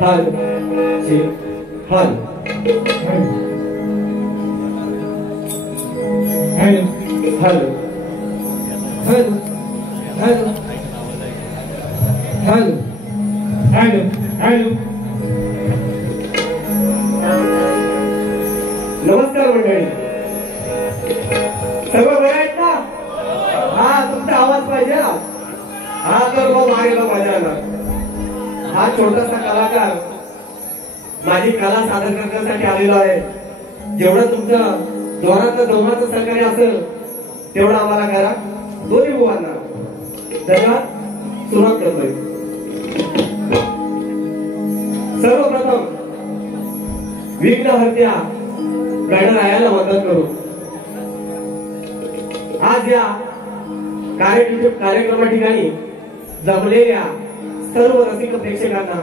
हल सी हल हल हल हल हल हल हल हल नमस्कार मंडळी, सर्व बरे आहेत ना? हा, तुमचा आवाज पाहिजे ना? हा, तर मग मागेला मजा येणार. हा छोटासा कलाकार माझी कला सादर करण्यासाठी आलेलो आहे. जेवढं तुमचं जोराचं जोमाचं सहकार्य असेल तेवढं आम्हाला करा. दोन्ही बुवांना धन्यवाद. सुरुवात करतोय. सर्वप्रथम विघ्नहर्त्या गणरायाला वंदन करू. आज या कार्यक्रमा ठिकाणी जमलेल्या सर्व रसिक प्रेक्षकांना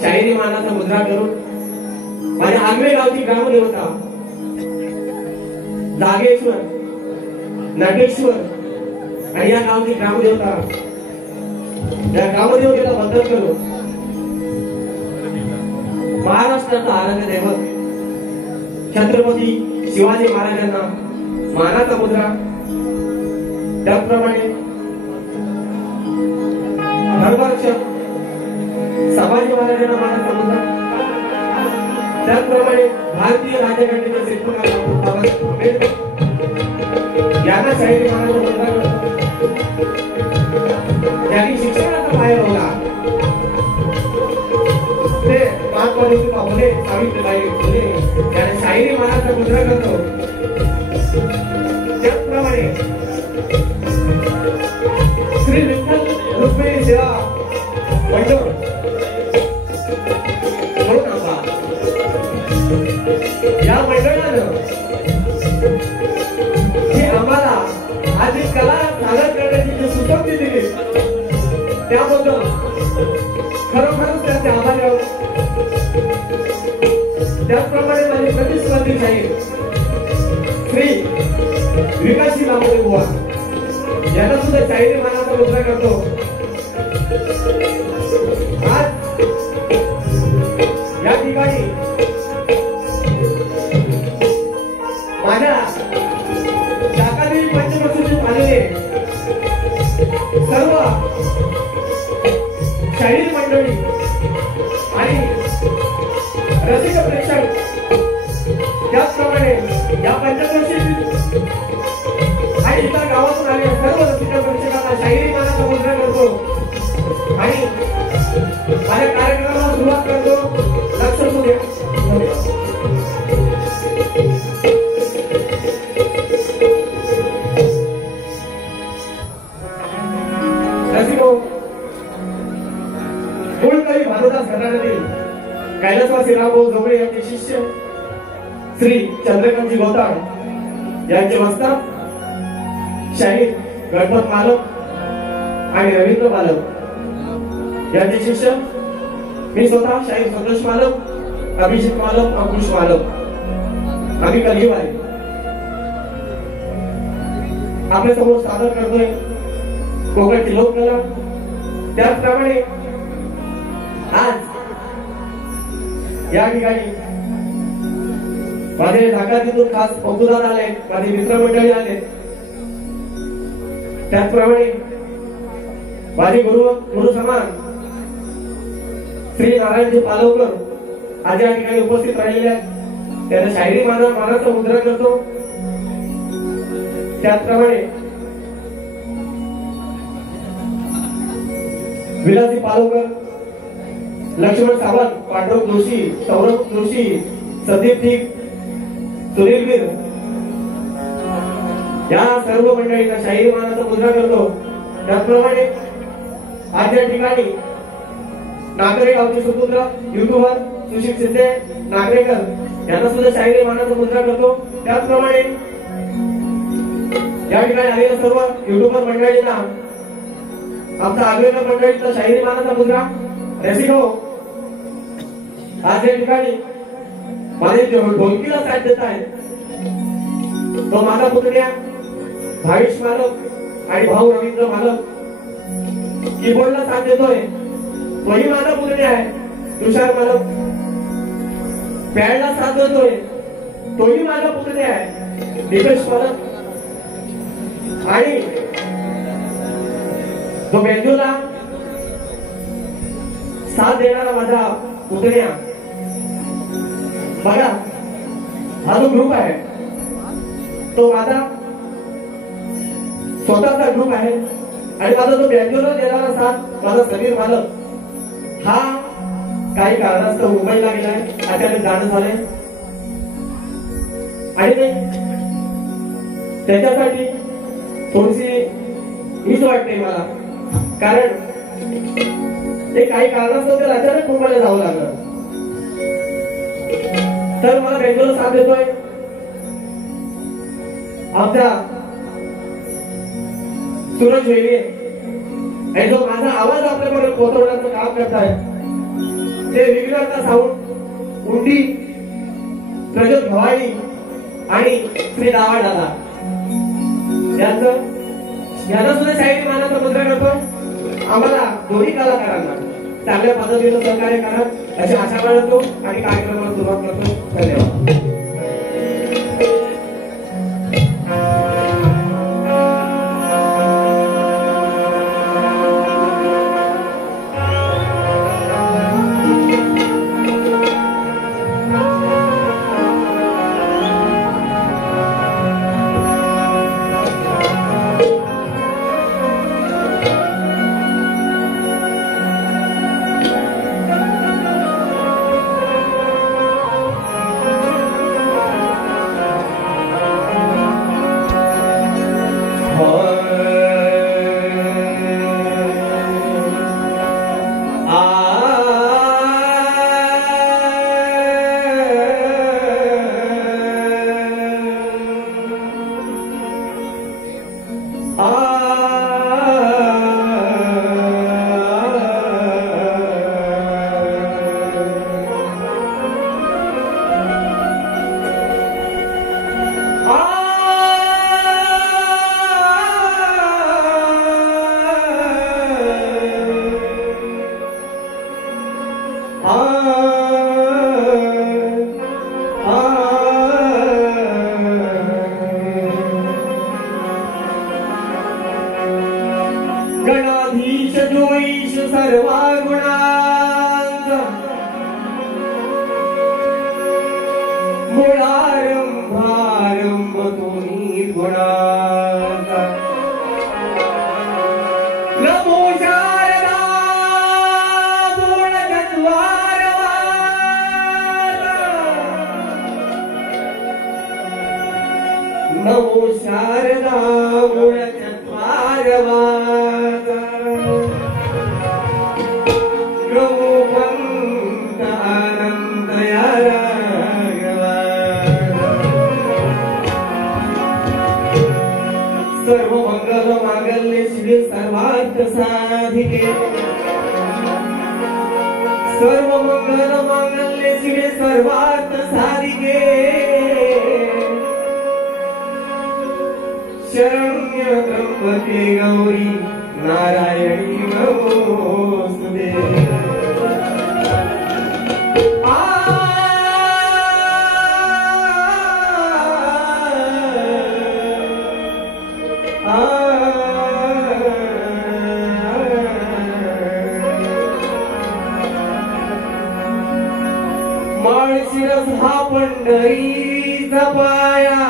शाहिरी मानाचा मुद्रा करून माझ्या आंबे गावची ग्रामदेवता जागेश्वर नटेश्वर आणि या गावची ग्रामदेवता या ग्रामदेवतेला वंदन करू. महाराष्ट्राचा आराध्य दैवत छत्रपती शिवाजी महाराजांना मानाचा मुद्रा, त्याचप्रमाणे धर्मरक्षक संभाजी महाराजांना मानाचा मुद्रा, त्याचप्रमाणे भारतीय राज्यघटनेचे शिल्पकार यांना शाहिरी मानाचा मुद्रा. त्यांनी शिक्षणाचा पाया रोवला ते महात्मा ज्योतिबा फुले, सावित्रीबाई फुले यांना शाहिरी मानाचा मुद्रा करतो. त्याचप्रमाणे श्री विठ्ठल रुक्मिणी सेवा मंडळ या मंडळानं ही आम्हाला आज कला सादर करण्याची जी सुसंधी दिली त्याबद्दल खरोखरच त्याचे आभारी आहोत. त्याचप्रमाणे माझे प्रतिस्पर्धी शाहीर श्री विकासजी दामोदर बुवा यांना सुद्धा शाहिरी मानाचा मुद्रा करतो. आज या ठिकाणी माझ्या शाकादेवी पंचमसालीत आलेले सर्व शाहिरी मंडळी आणि रसिक प्रेक्षक, त्याचप्रमाणे या पंचमसालीत आणि इतर गावातून आलेल्या सर्व रसिक प्रेक्षकांना शाहिरी मानाचा मुद्रा करतो आणि माझ्या कार्यक्रमाला सुरुवात करतो. लक्ष असू द्या. कोळकरी भानुदास घराण्यातील कैलासवासी रामभाऊ जवळे यांचे शिष्य श्री चंद्रकांतजी गोताळ यांचे वस्ताद शाहीर गणपत मालक आणि रवींद्र मालक यांचे शिष्य मी स्वतः शाहीर संतोष मालक, अभिषेक मालक, अंकुश मालक आम्ही कलगीवाले आपल्या समोर सादर करतोय कोकणची लोककला. त्याचप्रमाणे आज या ठिकाणी माझे ढाकातून खास पंतुदार आले, माझे मित्रमंडळी आले, त्याचप्रमाणे माझे गुरु समान श्री नारायणजी पालवकर आज या ठिकाणी उपस्थित राहिलेले आहेत. त्यांना शाहिरी मानाचा मुद्रा करतो. त्याचप्रमाणे विलासी पालवकर, लक्ष्मण सावंत, पांडुरंग जोशी, सौरभ जोशी, संदीप ठीक, सुनील वीर या सर्व मंडळींना शाहिरी मानाचा मुद्रा करतो. त्याचप्रमाणे आज या ठिकाणी नागरे गावचे सुपुत्र युट्यूबर सुशील शिंदे नागरेकर यांना सुद्धा शाहिरी मानाचा मुद्रा करतो. त्याचप्रमाणे या ठिकाणी आलेल्या सर्व युट्यूबर मंडळींना आमचा आग्रह मंडळीचा शाहिरी मानाचा मुद्रा. रसिको, आज या ठिकाणी माझे ढोलकीला साथ देत आहेत तो माझा पुतण्या भावेश मालक आणि भाऊ रवींद्र मालक. कीबोर्डला साथ देतोय तोही माझा पुतण्या आहे, तुषार मालक प्यायला साथ देतोय, तोही माझा पुतणे आहे दीपेश मालक. आणि तो बेंजूला साथ देणारा माझा पुतण्या. बघा हा जो ग्रुप आहे तो माझा स्वतःचा ग्रुप आहे. आणि माझा जो बेंजूला देणारा साथ माझा समीर मालक हा काही कारणास्तव मुंबईला गेलाय, अचानक जाणं झालंय. आणि त्याच्यासाठी थोडीशी हीच वाटते मला, कारण ते काही कारणास्तव त्याला अचानक मुंबईला जावं लागलं. तर मला बेंगलोर साथ देतोय आमचा सूरज वेली, आणि जो माझा आवाज आपल्यापर्यंत पोहोचवण्याचं काम करताय ते विघ्नहर्ता साऊंड उंडी, प्रज्योत भवानी आणि श्री दावा दादा यांना सुद्धा शाहीर मानाचा मुद्रा करतो. आम्हाला दोन्ही कलाकारांना चांगल्या पद्धतीनं सहकार्य करा अशी आशा बाळगतो आणि कार्यक्रमाला सुरुवात करतो. धन्यवाद. गणाधीश जोईश सर्वा गुणांचा मुळारंभारंभ तुम्ही गुणांचा. नमो शारदा गुण नमो शारदा गुण सर्व मंगल मांगल्ये शिवे सर्वार्थ साधिके. सर्व मंगल मांगल्ये शिवे सर्वार्थ साधिके. शरण्य त्र्यंबके गौरी नारायणी नमोस्तुते. माळशिरस हा पंढरीचा पाया.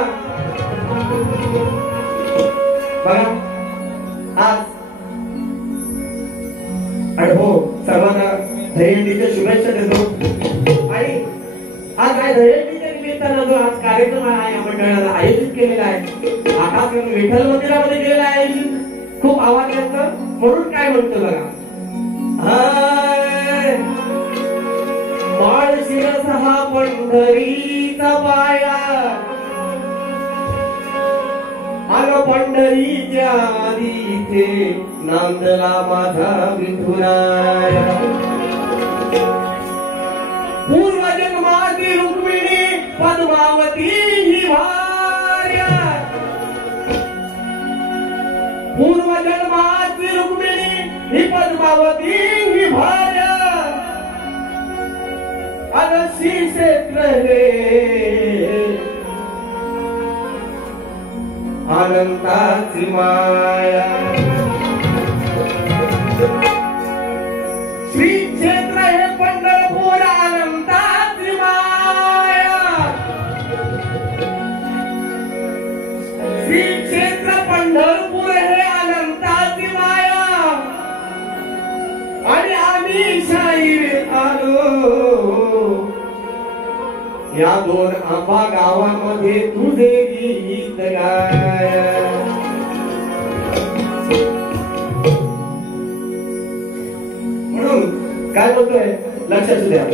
बघा आज अनुभव सर्वांना दहीहंडीच्या शुभेच्छा देतो. आणि आज काय दहीहंडीच्या निमित्तानं जो आज कार्यक्रम आहे मंडळाला आयोजित केलेला आहे, आकाश विठ्ठल मंदिरामध्ये गेलेला आहे, खूप आवाज येतो म्हणून काय म्हणतो बघा. माळशिरस हा पंढरीचा पाया, अन पंढरीच्या आधीथे नांदला माझा विठुराया. पूर्वजन्माची रुक्मिणी पद्मावती ही भार्या. पूर्वजन्माची रुक्मिणी ही पद्मावती ही भार्या. अरसी क्षेत्र रे अनंताची माया श्री क्षेत्र हे पंढरपूर अनंताची माया श्री क्षेत्र पंढरपूर हे अनंताची माया आणि आम्ही शाहीर आलो या दोन आंबा गावामध्ये तुझे गीत गाया म्हणून काय बोलतोय लक्षात द्या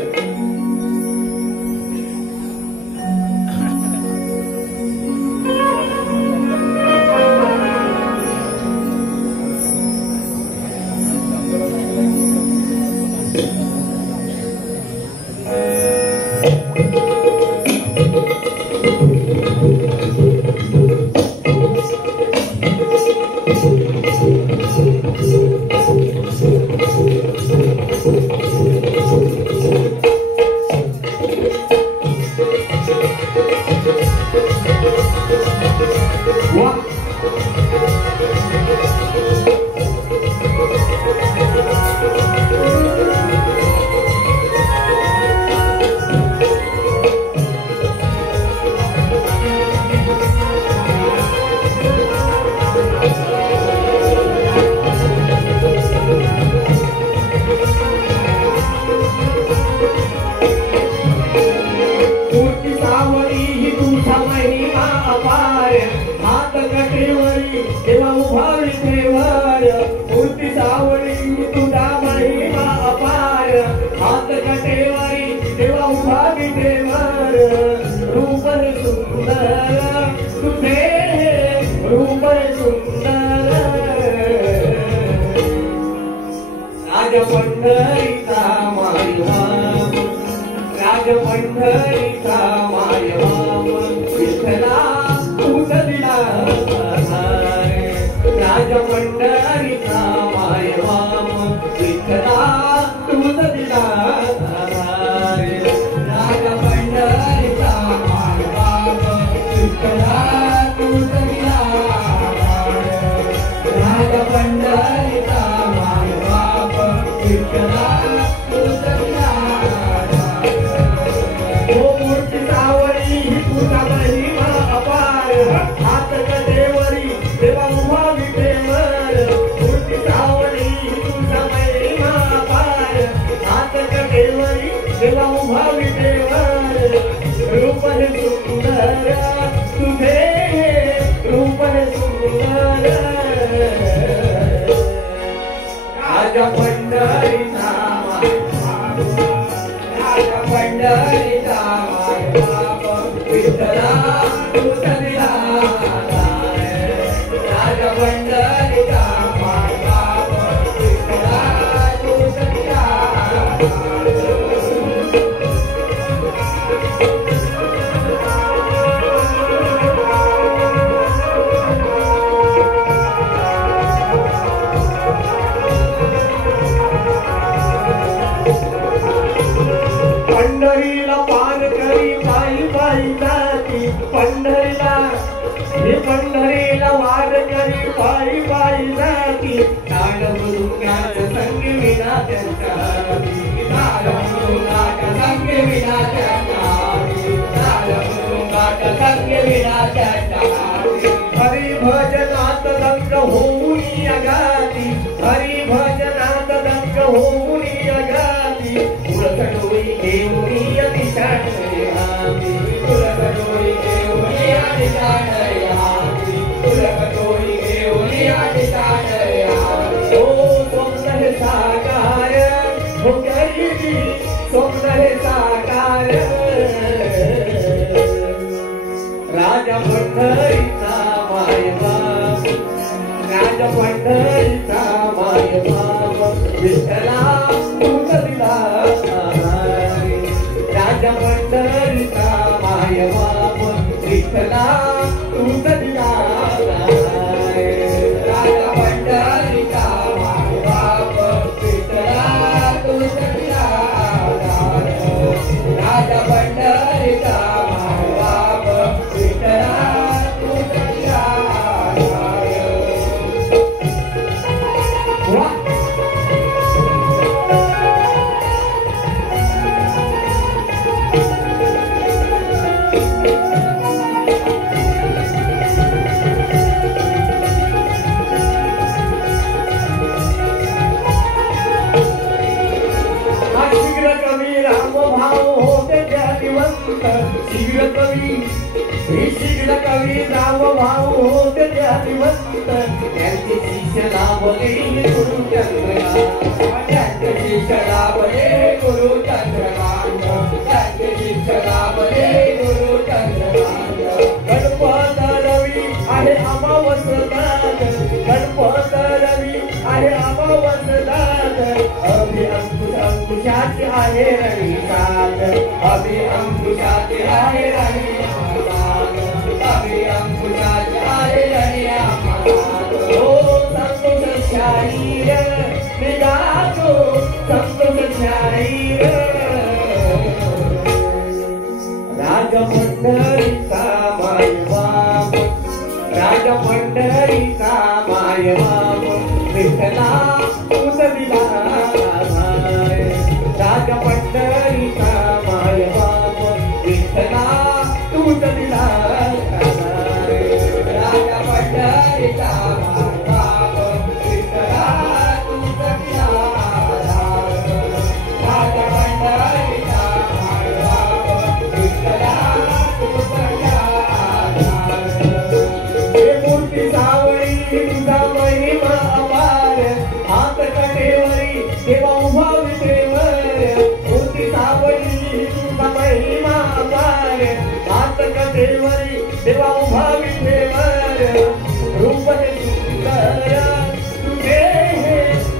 राम भाऊ होते ज्ञानिवंत त्यांचे शिष्य लाभले गुरु चंद्रकांत त्यांचे शिष्य लाभले गुरु चंद्रकांत त्यांचे शिष्य लाभले गुरु चंद्रकांत गणपत रवी आहे अमावस दात गणपत रवी आहे अमावस दात अभि अंकुशाचे आहे रवी सात अभि अंकुशाचे आहे रवी अभि अंकुशाचे आहे रवी ओ संतोष शाहीर निगातो संतोष शाहीर राजमंडळीचा मायबाप राजमंडळीचा मायबाप विठ्ठला तुझ दिला राजमंडळीचा मायबाप विठ्ठला तुझ दिला राजमंडळीचा मायबाप विठ्ठला तुझ दिला राजमंडळीचा मायबाप विठ्ठला तुझ दिला मूर्ती सावळी तुझा महिमा अपार हात कटेवरी देवा उभा विटेवर मूर्ती सावळी तुझा महिमा अपार हात कटेवरी देवा उभा विटेवर रूप सुंदर तुझे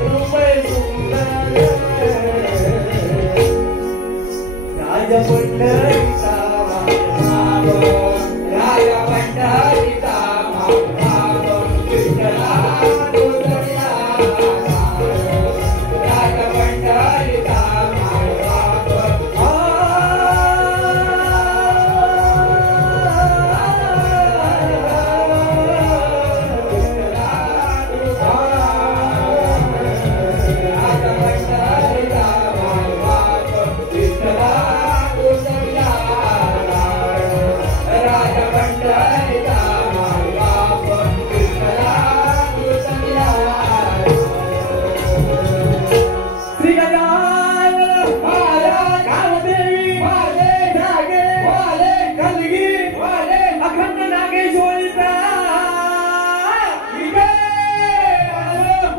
रूप सुंदर राजमंडळीचा मायबाप राजमंडळीचा मायबाप विठ्ठला तुझ दिला राजमंडळीचा मायबाप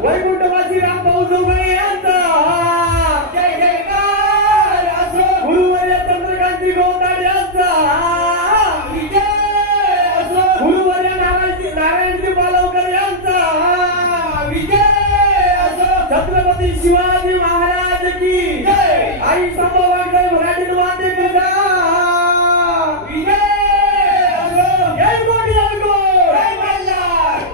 वैकुंठवासी रामभाऊ जोगळे यांचा जय जयकार असो गुरुवर्य चंद्रकांती गोताड यांचा विजय असो गुरुवर्य नारायणजी पालवकर यांचा विजय असो छत्रपती शिवाजी महाराज की जय आई संभवांकडे मराठी वाद्य करा विजय असो जय कोटी असो जय मल्हार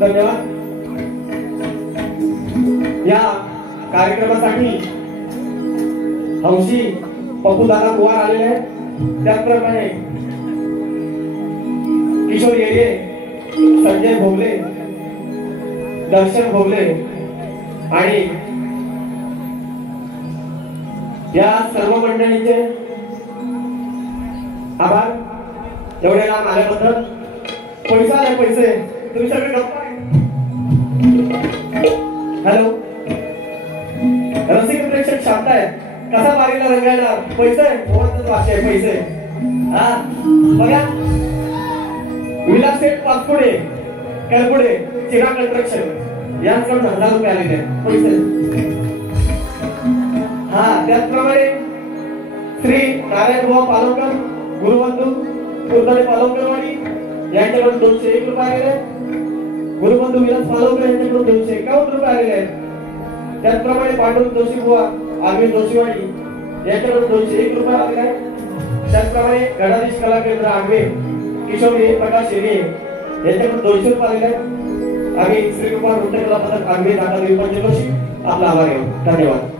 धन्यवाद. या कार्यक्रमासाठी हौशी पप्पूदादा कुवार आलेले आहेत. त्याचप्रमाणे किशोर येडे, संजय भोगले, दर्शन भोगले आणि या सर्व मंडळींचे आभार. एवढे लांब आल्याबद्दल. पैसा नाही पैसे तुम्ही सगळे गप्पा. हॅलो, रसिक प्रेक्षक शांत आहे. कसा बारीला रंगायला पैसे वाक्य पैसे. हा बघा, विलास सेठ पाचपुडे कळपुडे चिरा कन्स्ट्रक्शन यांच्याकडून 1000 रुपये आलेले पैसे. हा त्याचप्रमाणे श्री नारायण भाऊ पालवकर गुरुबंधू कुर्तडे पालवकरवाडी यांच्याकडून 201 रुपये आलेले. गुरुबंधू विलास पालवकर यांच्याकडून 251 रुपये आलेले आहेत. त्याचप्रमाणे पांडुरंग जोशी बुवा आम्ही जोशीवाडी यांच्याकडून 201 रुपये आलेले आहेत. त्याचप्रमाणे गणाधीश कला केंद्र आंबे किशोर प्रकाश शेरे यांच्याकडून 200 रुपये आलेले आहेत. आम्ही श्रीकुमार नृत्यकला पथक आंबे दादा देवपंच जोशी आपला आभार घेऊ. धन्यवाद.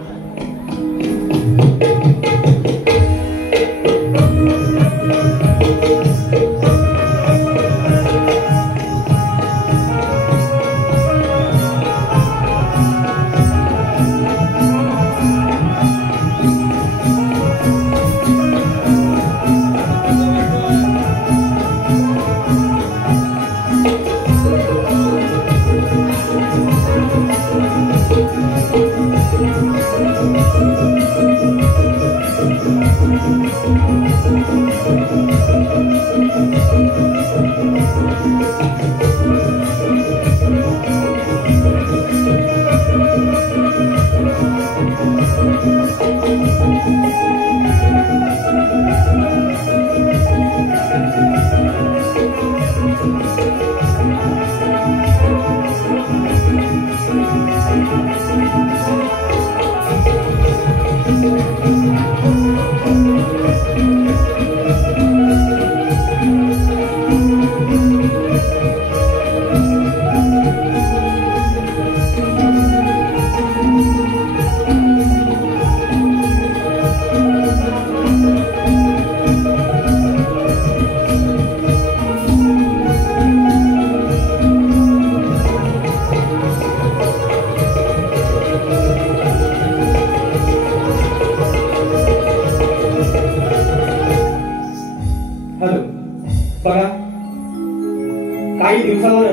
काही दिवसावर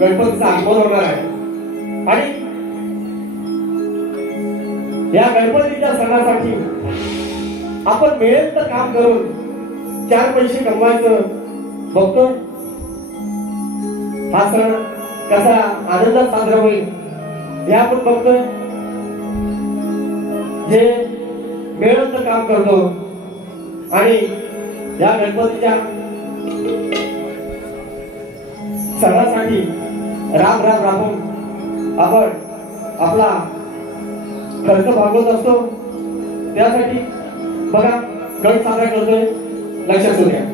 गणपतीचा आगमन होणार आहे आणि या गणपतीच्या सणासाठी आपण मिळेल तर काम करून 4 पैसे कमवायचं बघतो. हा सण कसा आनंदात साजरा होईल हे आपण बघतोय. जे मिळेल तर काम करतो आणि या गणपतीच्या सणासाठी राम राम राबून आपण आपला खर्च भागवत असतो. त्यासाठी बघा गण साजरा करतोय. लक्षात ठेवूया.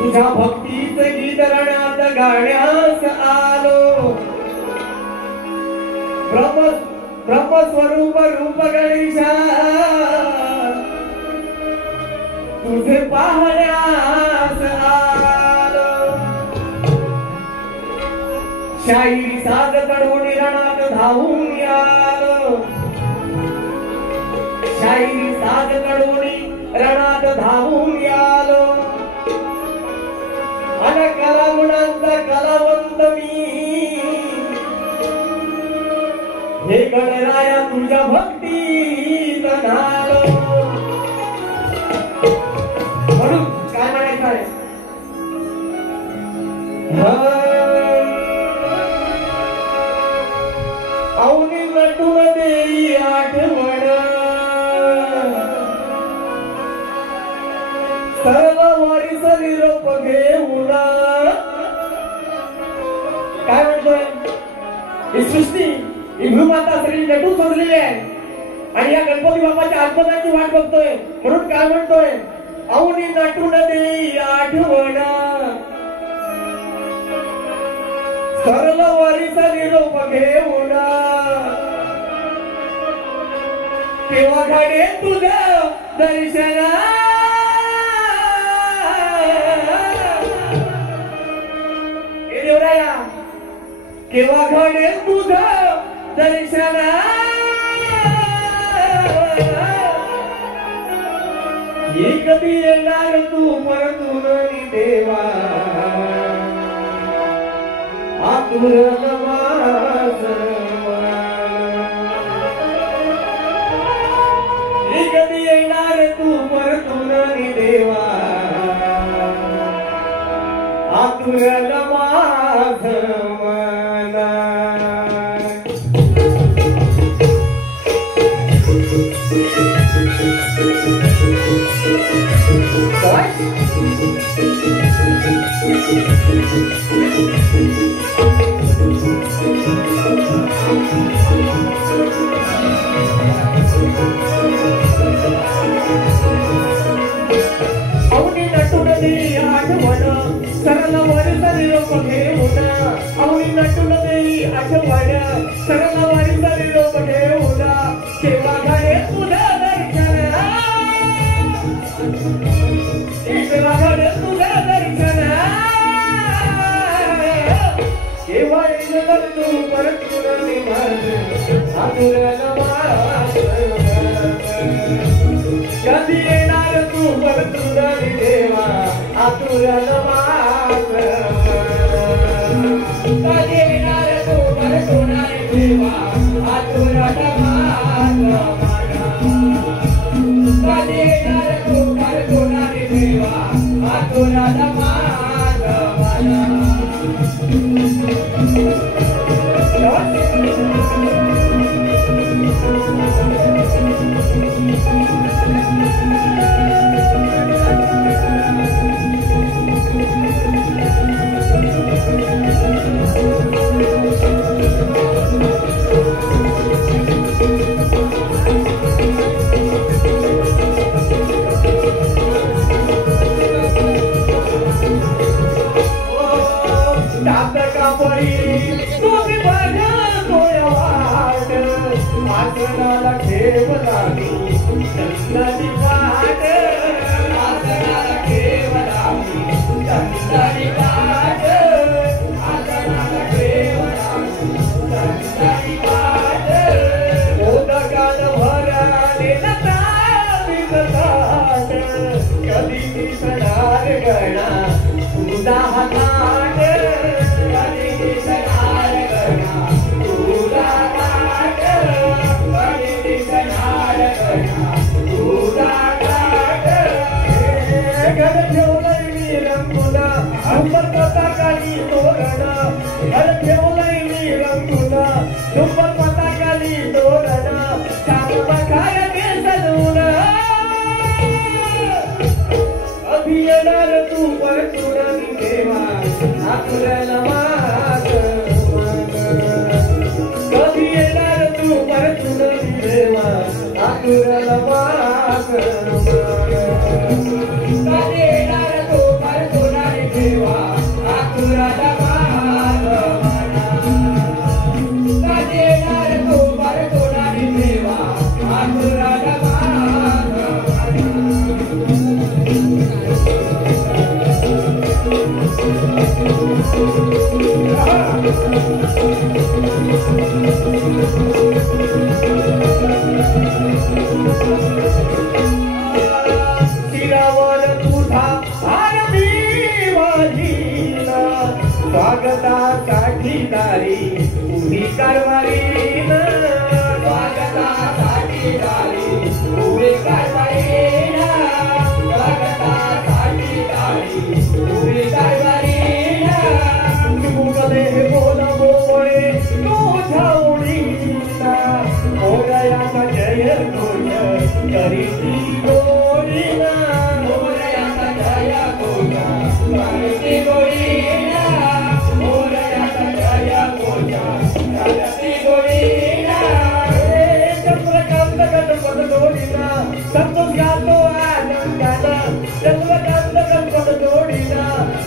तुझ्या भक्तीचं गीत रणात गाण्यास आलो ब्रह्मस्वरूप रूप गणेशा तुझे पाहण्यास आलो शाहीर साज कडून रणात धावून आलो शाहीर साज कडून रणात धावून आलो अन कलागुणांचा कलावंत मी हे गणराया तुझ्या भक्तीत ढालो म्हणून काय म्हणायचं आहे अवनी नटून देई आठवण सर्व वारीस निरोप घेऊन काय म्हणतोय ही सृष्टी ही भूमाता सगळी नटून सजलेली आहे आणि या गणपती बाप्पाच्या आगमनाची वाट बघतोय म्हणून काय म्हणतोय अवनी नटून देई आठवण सर्व वारीचा निरोप घेऊन केव्हा घडे तुझं दर्शन केव्हा घडे तुझं दर्शन हे कधी येणार तू परतून देवा आतुरल वास हे कधी येणार तू परतून देवा आतुरल वास अवनी नटून देई आठवण सरळ वारीचा निरोप घेऊन अवनी नटून देई आठवण सरळ वारीचा निरोप घेऊन केव्हा घडे तुझं दर्शन केव्हा घडे तुझं दर्शन केव्हा येणार तू परतून कधी येणार तू परतून देवा आतुरल वास कधी येणार तू परतून देवा आतुरल वास कधी येणार तू परतून देवा आतुरल वास आसनाला ठेवला मी चंदनी काठ आसनाला ठेवला मी चंदनी काठ आसनाला ठेवला मी चंदनी काठ मोदकात भरलेला तांबीच ताट कधी दिसणार गणा तुझा हातात कधी दिसणार गणा तुझा घर ठेवलंय मी रंगुला अंबर पताकाली तोरण घर ठेवलंय मी रंगुला अंबर पताकाली तोरण चांगला काय सजवून अभि येणार तू परतून देवा आतुरल वास कधी येणार तू परतून देवा आतुरल वास कधी येणार तू परतून साथीदारी उभी कारभारी स्वागतासाठी दारी उभी कारभारी स्वागतासाठी दारी उभी कारभारी मुगले बोल बोळे तुझ्या उडीला मोरयाचा जय तुझ करी गोडीला मोरयाचा जय तुझ करी गोडीला मोरयाचा जय तुझ करी गोडीला चंद्रकांत गणपत जोडीला संतोष गातो आनंदाला चंद्रकांत गणपत जोडीला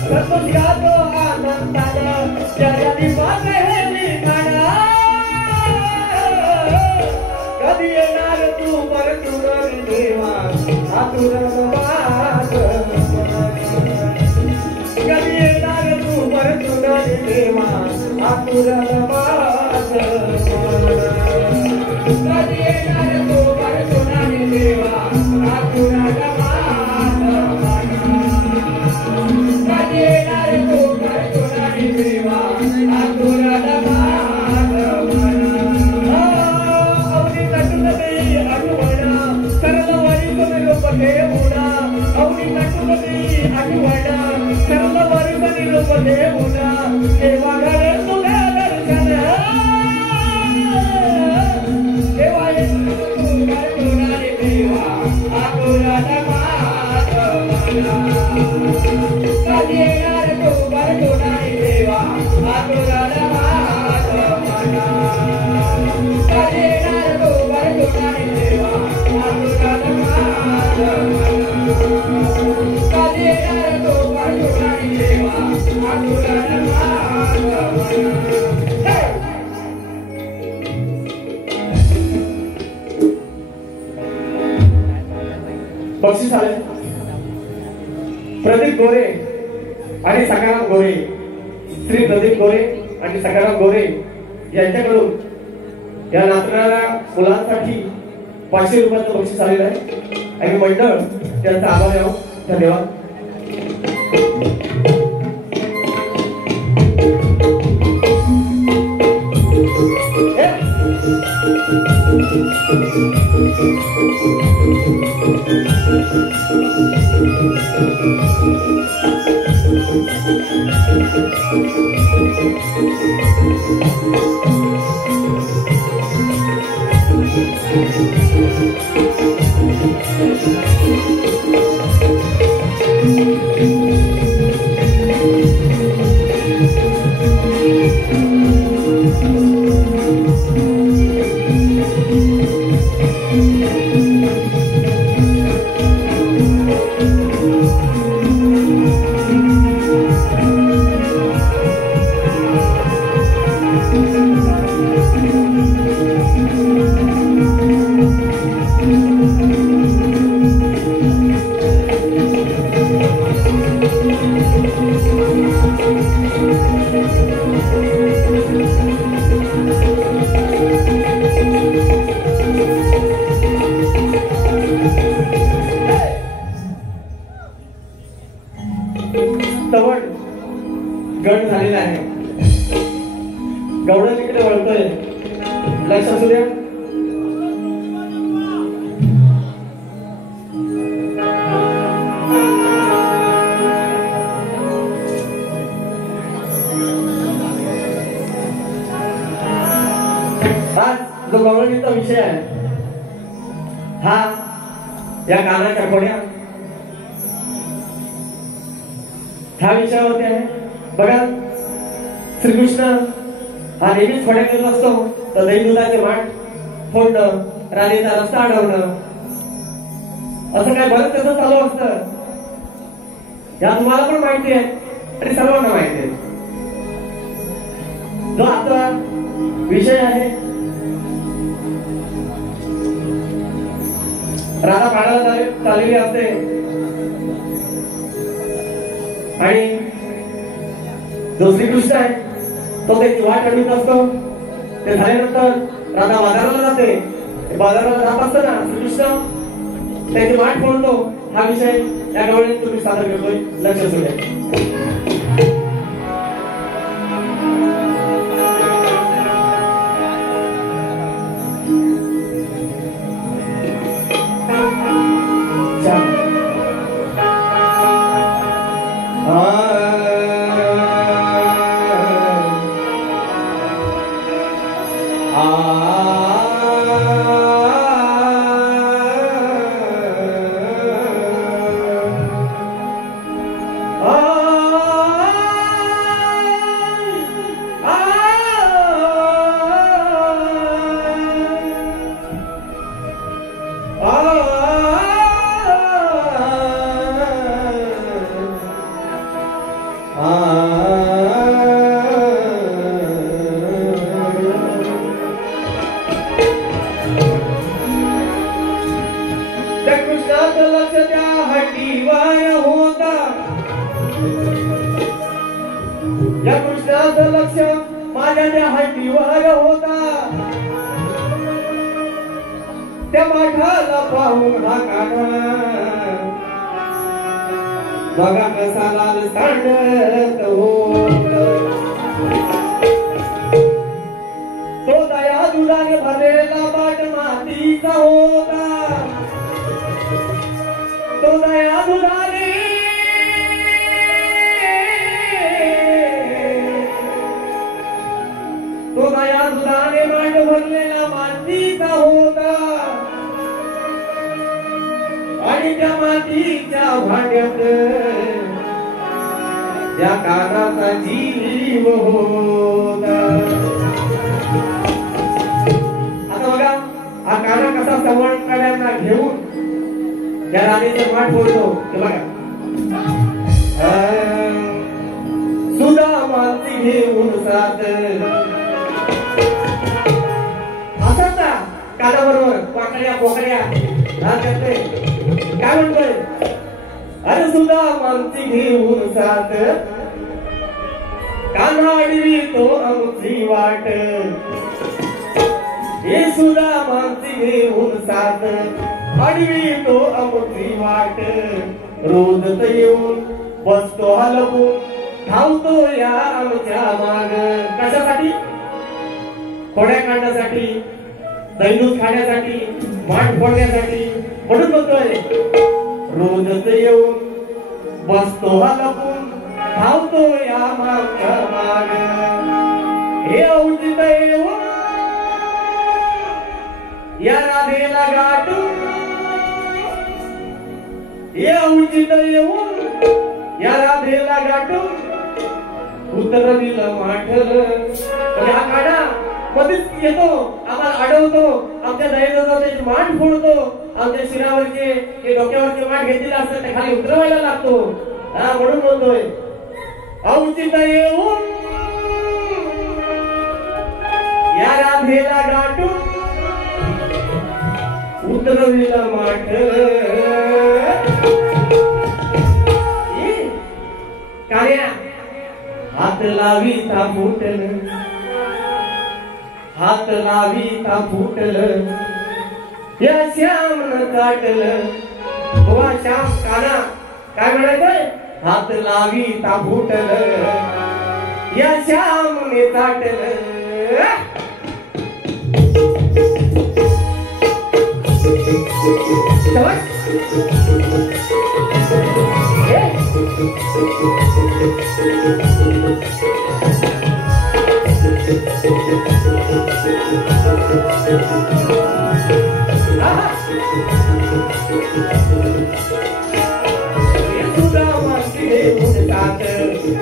संतोष गातो आनंदाला जयानी मागे लिखाणा कधी येणार तू परतून देवा आतुरवाद कधी येणार तू परतून देवा आतुरवाद कधी येणार तू परतून देवा आतुरवाद कधी येणार तू परतून देवा आतुरवाद देवुना अवनी नटुमती आठवडा सर्व वर्षनी रूप देवुना देवा घरे तुला दर्शन देवा येतो तुला देवा आकुरा नमाज कधी येणार तू परतून देवा आकुरा नमाज कधी येणार तू परतून देवा आकुरा नमाज कधी येणार तू परतून देवा आकुरा नमाज बक्षीस आले प्रदीप गोरे आणि सकाराम गोरे श्री प्रदीप गोरे आणि सकाराम गोरे यांच्याकडून या नाचणाऱ्या मुलांसाठी 500 रुपयाचं बक्षीस आलेलं आहे आणि मंडळ त्यांचा आभार आहे. धन्यवाद. गण झालेला आहे. गवळण इकडे वळतोय, लक्ष असू द्या. आज जो गवळणीचा विषय आहे हा या कानाच्या कोड्या ह्या विषयावरती आहे. बघा, श्रीकृष्ण हा नेहमीच खोड्या करत असतो. तर दही दुधाचे माठ फोडणं, राणीचा रस्ता अडवणं, असं काय बरंच त्याचं चालू असतं. या तुम्हाला पण माहिती आहे आणि सर्वांना माहिती आहे. जो आजचा विषय आहे, राधा पाडायला चाललेली असते आणि जो श्रीकृष्ण आहे तो त्याची वाट अडवीत असतो. ते झाल्यानंतर राधा बाजाराला जाते. बाजाराला जात असताना श्रीकृष्ण त्याची वाट फोडतो. हा विषय या गवळणीत तुम्ही सादर करतोय. लक्ष असू द्या. या कृष्णाचं लक्ष माझ्या त्या हड्डीवर होता. त्या माठाला पाहून हा काना बघा कसा लाल सांडत होता. तो दया दुधाने भरलेला बाट मातीचा होता. तो दया दुधाने बाट भरलेला मातीचा होता. आणि त्या मातीच्या भांड्यात त्या कानाचा जीव होता. आता बघा हा काना कसा सवंगड्यांना घेऊन त्या राणीचं माठ फोडतो. ते बघा सुदामाची घेऊन साथ असत ना कानाबरोबर पाकड्या पोकड्या काय म्हणतोय. अरे सुदामाची घेऊन साथ काना अडवी तो आमची वाट. हे सुदामाची घेऊन साथ अडवी तो आमची वाट. रोज येऊन बसतो हलवून धावतो या आमच्या माग. कशासाठी? खोड्या काढण्यासाठी, दैनूस खाण्यासाठी, माठ फोडण्यासाठी. म्हणून म्हणतोय रोज येऊन बसतो हलवून धावतो या आमच्या माग. हे औचित येऊन या राधेला गाठून. हे औचित येऊन या राधेला गाठून उतरविलं माठ. हा काढा मध्येच येतो, आम्हाला अडवतो, आमच्या दैनंदिन माठ फोडतो. आमच्या शिरावरचे ते डोक्यावरचे माठ घेतलेले असतात ते खाली उतरवायला लागतो. हा म्हणून म्हणतोय औचित येऊन या राधेला गाठून उतरविलं माठ. कार्या हात लावीता फुटल, हात लावीता फुटल या श्यामन काटल. बाबा श्याम काना काय म्हणायचंय? हात लावीता फुटल या श्यामने काटल.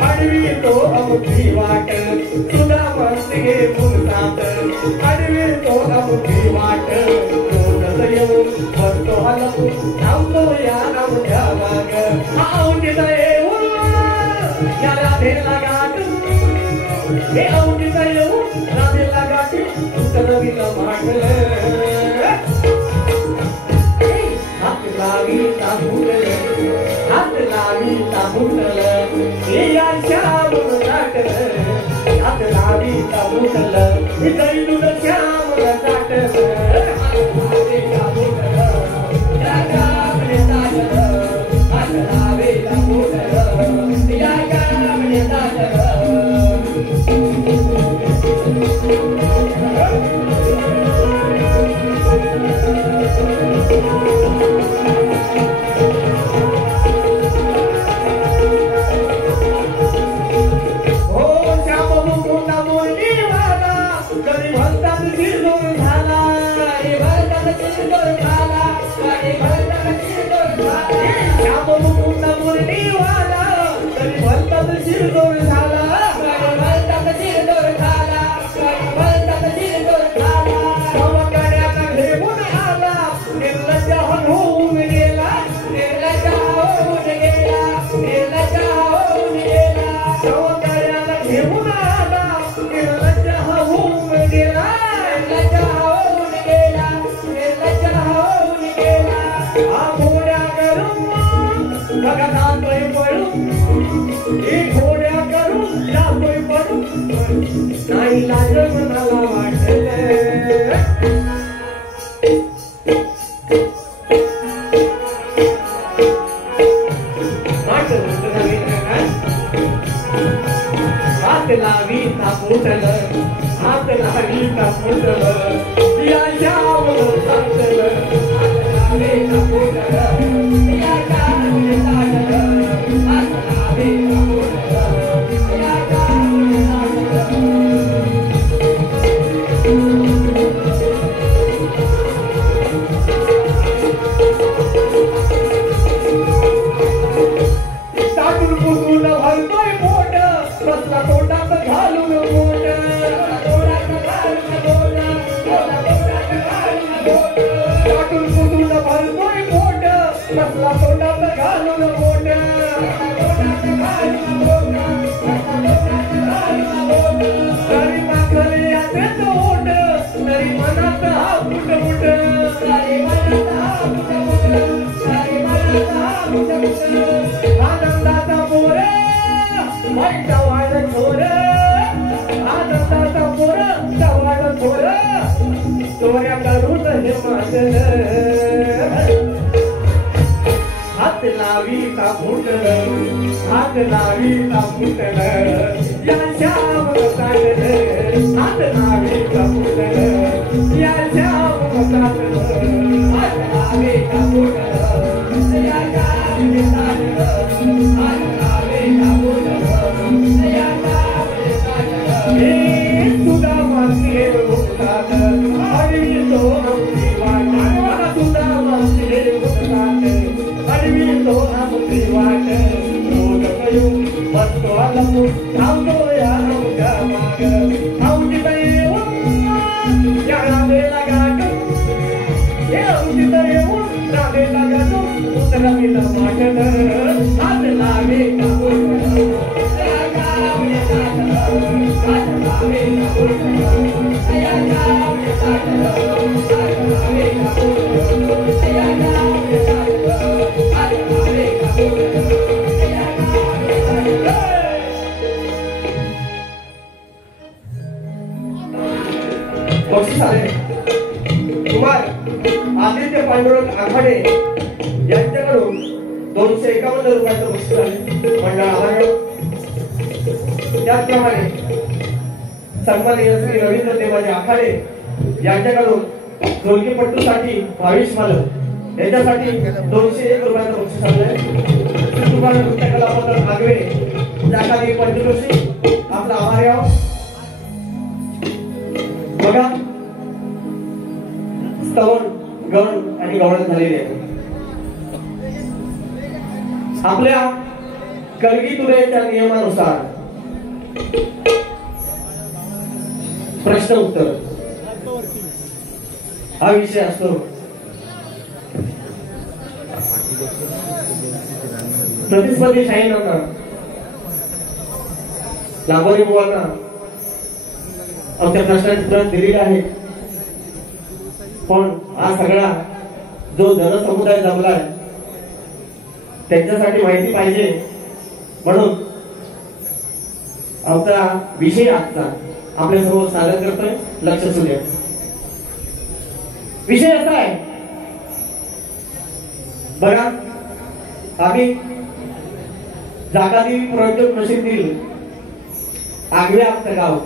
अडवी तो अमुठी वाट. सुदामाची घेऊन साथ अडवी तो अमुठी वाट. रोज येऊन बसतो हलवून धावतो या आमच्या माग. औचित येऊन या राधेला गाठून. हे औचित येऊन राधेला गाठून उतरविलं माठ. हात लावीता फुटल, हात लावीता फुटल या श्यामन काटल. हात लावीता फुटल दैनून श्यामन काटल. हात लावीता फुटल या गावने काटल. घोड्या करून नाही लाज मनाला वाटलं हात लावी तापोटल हात लावी तापोटल या श्याम सांगल हात लावी तापोटल या श्याम सांगल हात लावी तापोटल या श्याम ताटून पुसून भरतोय पोट बसला तोंडात घालून बोट ताटून पुसून भरतोय पोट बसला तोंडात घालून बोट तरी मागले याचेच ओट तरी मनात हा फुटफुट आनंदाचा पोर वाईट वाढ थोर आनंदाचा पोर वाढ थोर चोऱ्या करून हे मागल हात लावी का फुटल हात लावी का फुटल या श्याम सांगल हात लावी का फुटल या श्याम सांगल हात लावी का फुटल या श्याम सांगल हात लावी का फुटल या श्याम सांगल हे सुधा मागे उठतात अडवी तो आमची वाट सुधा मागे उठतात अडवी तो आमची वाट रोज करू बसतो आलमू थांबतो या आमच्या माग आमची येऊन या रावेला गाठून हे आमची येऊन रावेला गाठून उतरवीला वाटल हात लावे का फुटल या गावी साठल हात लावे का फुटल या गावी साठल हात लावे का फुटल या गावी साठल हात लावे का फुटल या गावी साठल बक्षीस आले कुमार आदित्य पांडुरंग आखाडे यांच्याकडून 251 रुपयाचं बक्षीस आले मंडळ आभार. त्याचप्रमाणे सन्माननीय श्री रवींद्र देवाजी आखाडे यांच्याकडून ढोलकीपट्टूसाठी 22 मालक याच्यासाठी 201 रुपयाचं बक्षीस आलंय. तुम्हाला नृत्यकलाबद्दल आगवे त्याखाली पंचक्रोशी आपला आभार याव. बघा स्तवन गण आणि गवळण झालेले आहे. आपल्या कलगी तुरेच्या नियमानुसार प्रश्न उत्तर हा विषय असतो. प्रतिस्पर्धी शाहीरांना लांबोरी बुवांना आमच्या प्रश्नांची प्रत दिलेली आहे. पण हा सगळा जो जनसमुदाय जमलाय त्यांच्यासाठी माहिती पाहिजे म्हणून आमचा विषय आजचा आपल्या समोर सादर करतोय. लक्ष असू द्या. विषय असा आहे बघा. आम्ही जागादेवी पर्यटन प्रसिद्धील आगवे आमचं गाव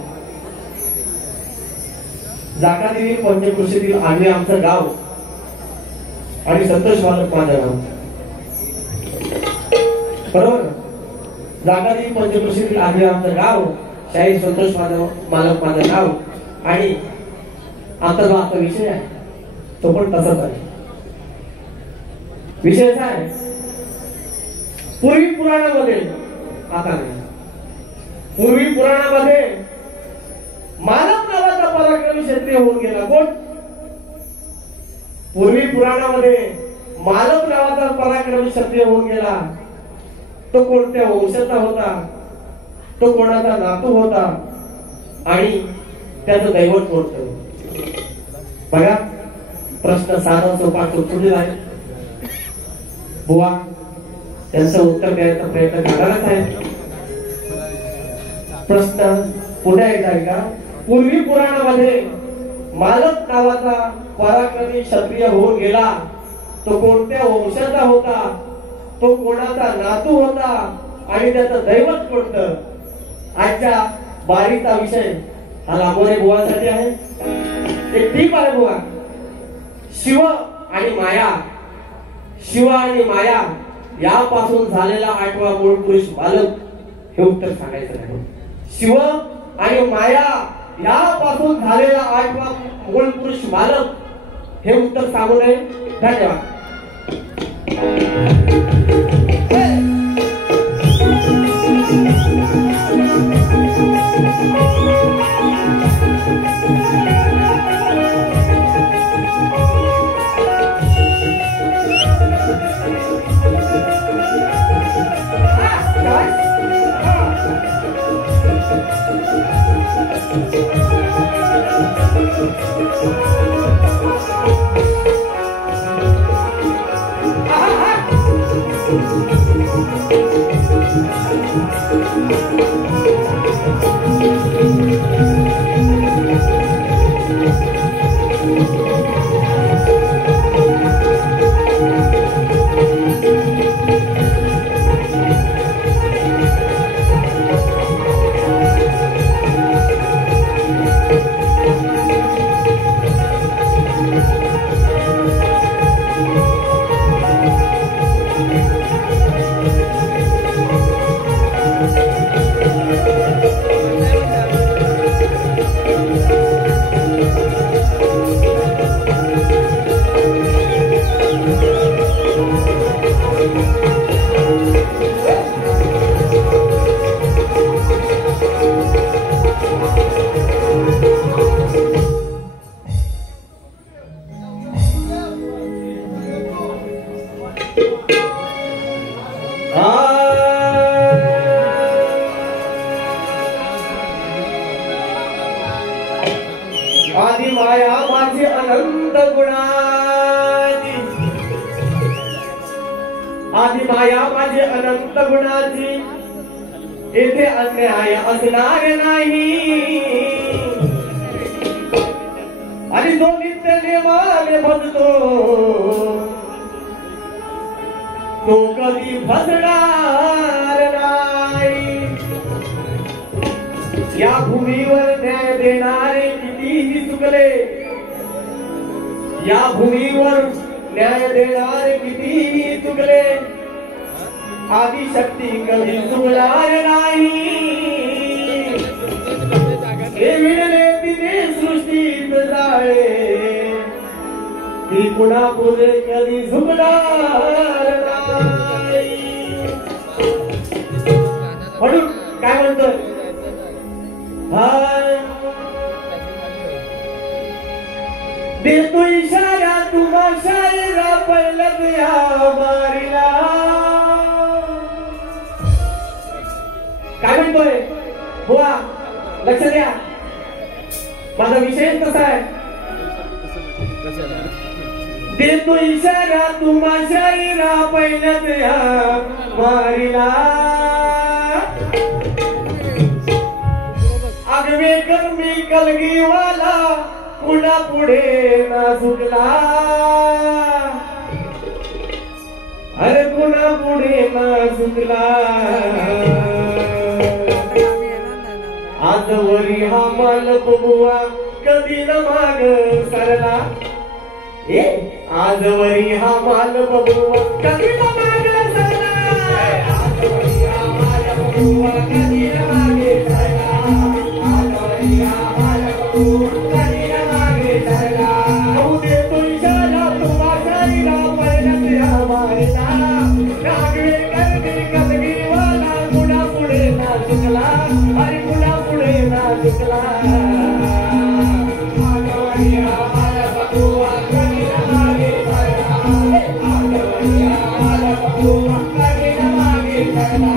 जागादेवी पंचकृषीतील आगवे आमचं गाव आणि संतोष मालक माझं गाव बरोबर. जागादेवी पंचकृषीतील आगवे आमचं गाव शाहीर संतोष मालक माझं गाव आणि आमचा जो आता विषय आहे तो पण तसाच आहे. विषय असा आहे पूर्वी पुराणामध्ये आता नाही. पूर्वी पुराणामध्ये मानव नावाचा पराक्रमी क्षत्रिय होऊन गेला. कोण? पूर्वी पुराणामध्ये मानव नावाचा पराक्रमी क्षत्रिय होऊन गेला. तो कोणत्या वंशाचा होता, तो कोणाचा नातू होता आणि त्याचं दैवत कोणतं. बघा प्रश्न साधा सोपा सुटलेला आहे. बुवा त्यांचं उत्तर द्यायचा प्रयत्न करणारच आहे. प्रश्न पुन्हा एकदा ऐका. पूर्वी पुराणामध्ये मालक नावाचा पराक्रमी क्षत्रिय होऊन गेला. तो कोणत्या वंशाचा होता, तो कोणाचा नातू होता आणि त्याचं दैवत कोणतं, आजच्या बारीचा विषय हा लांबोरे बुवासाठी आहे. एक टीप आहे बुवा. शिव आणि माया, शिव आणि माया यापासून झालेला 8वा मूळ पुरुष बालक, हे उत्तर सांगायचं नाही. शिव आणि माया यापासून झालेला 8वा मूळ पुरुष बालक, हे उत्तर सांगू नये. धन्यवाद. आदि माया माझी अनंत गुणाची, आदि माया माझी अनंत गुणाची, येथे अन्याय असणार नाही. आणि जो नित्य नेमाने भजतो तो कधी फसणार नाही. या भूमीवर न्याय देणारे कितीही चुकले, या भूमीवर न्याय देणारे कितीही चुकले, आदिशक्ती कधी चुकणार नाही. हे विणले तिने सृष्टीत जाळे, ती पुन्हा पुढे कधी झुकणार नाही. म्हणून काय म्हणतोय, देतो इशारा तुम्हा शायरा पहिल्याच या बारीला. काय म्हणतोय बुवा, लक्ष द्या, माझा विषय कसा आहे. देतो इशारा तुम्हा शायरा पहिल्याच या बारीला. आगवे कर्मी कलगीवाला पुन्हा पुढे ना झुकला. अरे पुन्हा पुढे ना झुकला. आजवरी हा माल बघुआ कधी न माग सरला. आजवरी हा माल बघुआ कधी न माग सरला. आजवरी हा माल बघुआ कधी न मागे सरला. आजवरी हा माल बघुआ कधी न मागे सरला. देतो इशारा तुम्हा शायरा पहिल्याच या बारीला. रागवे कर्मी कलगीवाला पुन्हा पुढे ना झुकला. अरे पुन्हा पुढे ना झुकला. आजवरी हा माल बघुआ कधी न मागे सरला. आजवरी हा माल बघुआ कधी न मागे सरला.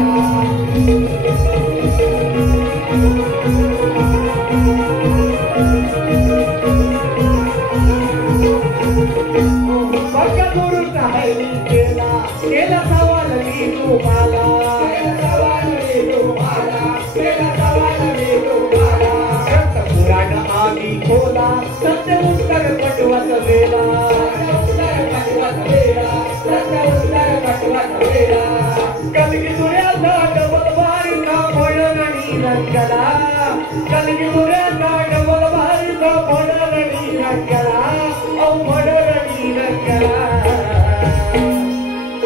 केला सवाल मी तुम्हाला, केला सवाल मी तुम्हाला, केला सवाल मी तुम्हाला. पुराण रंगला कलगी मुरादा डबल भारी तो भडरणी रंगला औ भडरणी रंगला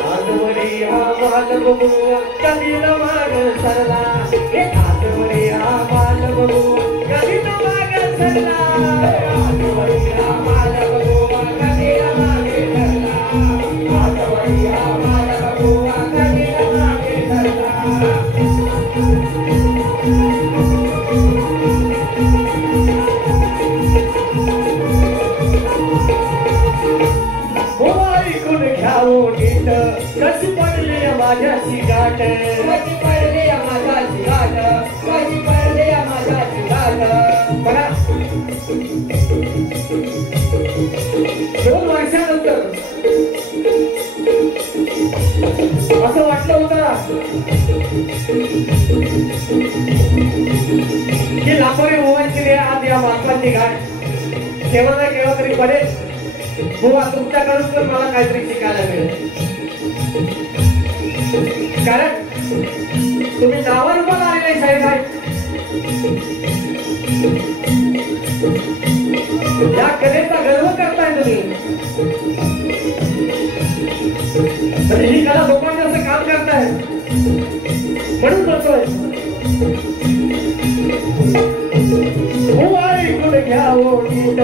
आजवरी हा बाल बघू कधी न माग सरला हे आजवरी हा बाल बघू कधी न माग सरला आजवरी हा बाल बघू कधी न माग सरला आजवरी हा बाल बघू कधी न माग सरला कशी पडली माझ्याची गाठ कशी पडली माझ्याची गाठ कशी पडली माझ्याची गाठ बघा 2 वर्षानंतर असं वाटलं होतं की लाखोरी मोबाईलची आज या माणसाची गाठ केव्हा ना केव्हा तरी पडेल बुवा तुमच्याकडून पण मला काहीतरी शिकायला मिळेल कारण तुम्ही नावावर पण आलेले साहेब या कलेचा गर्व करताय तुम्ही ही कला लोकांना असं काम करताय म्हणून बोलतोय ऐकून घ्यावो नीट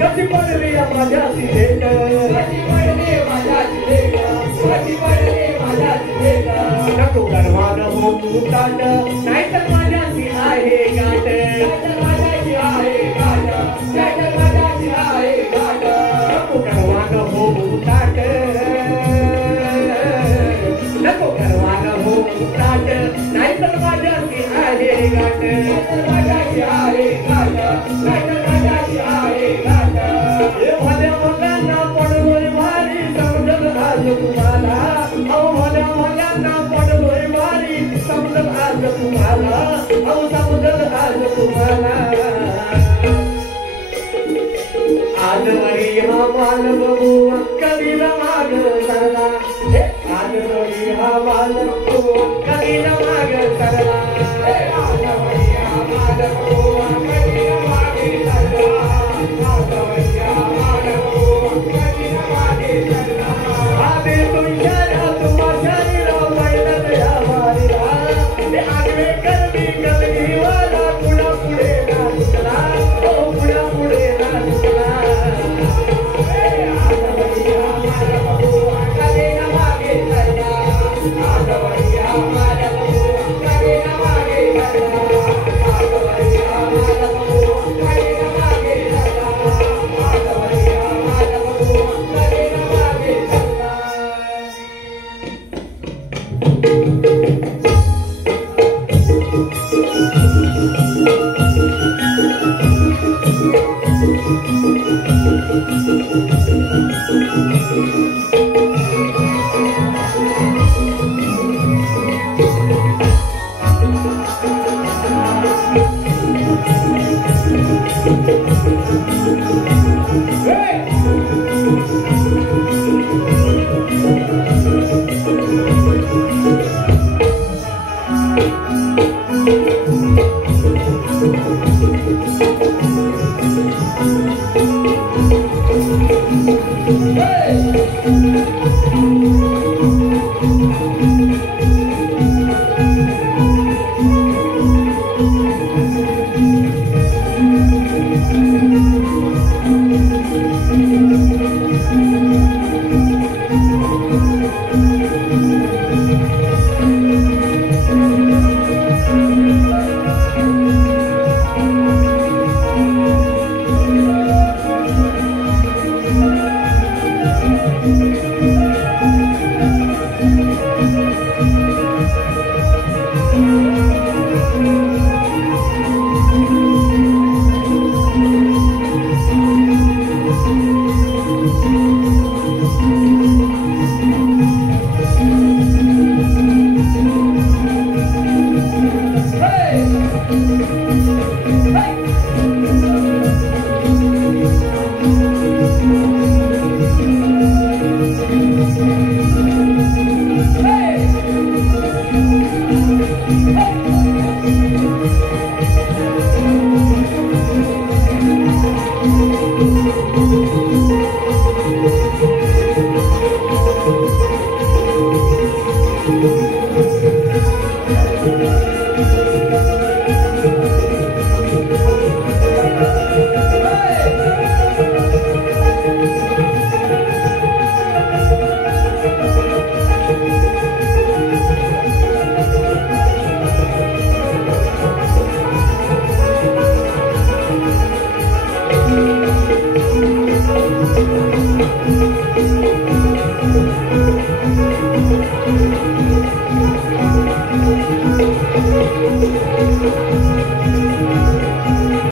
कशी पडली माझ्याची भेट कशी पडली माझ्याची भेट कशी पडली माझ्याची भेट नको गर्वान होऊ ताट नाहीतर माझ्याची आहे गाठ नाहीतर माझ्याची आहे गाठ नाहीतर माझ्याची आहे गाठ नको गर्वान होऊ ताट नको गर्वान होऊ ताट नाहीतर माझ्याची आहे गाठ नाहीतर माझ्याची आहे गाठ नाहीतर माझ्याची आहे गाठ हे भल्या भल्यांना पडलोय भारी समजल आज तुम्हाला अहो भल्या भल्यांना पडलोय भारी समजल आज तुम्हाला अहो समजल आज तुम्हाला आजवरी हा बाल बघू कधी न माग सरला आजवरी हा बाल बघू कधी न माग सरला आजवरी हा बाल बघू कधी न माग सरला आजवरी हा बाल बघू कधी न माग सरला आदे तुमच्या तुम्हा शरीरा पहिलं या मारीला ते आगवे करवी कलगी वाला पुढा पुढे ना तुला ओ पुढा पुढे ना तुला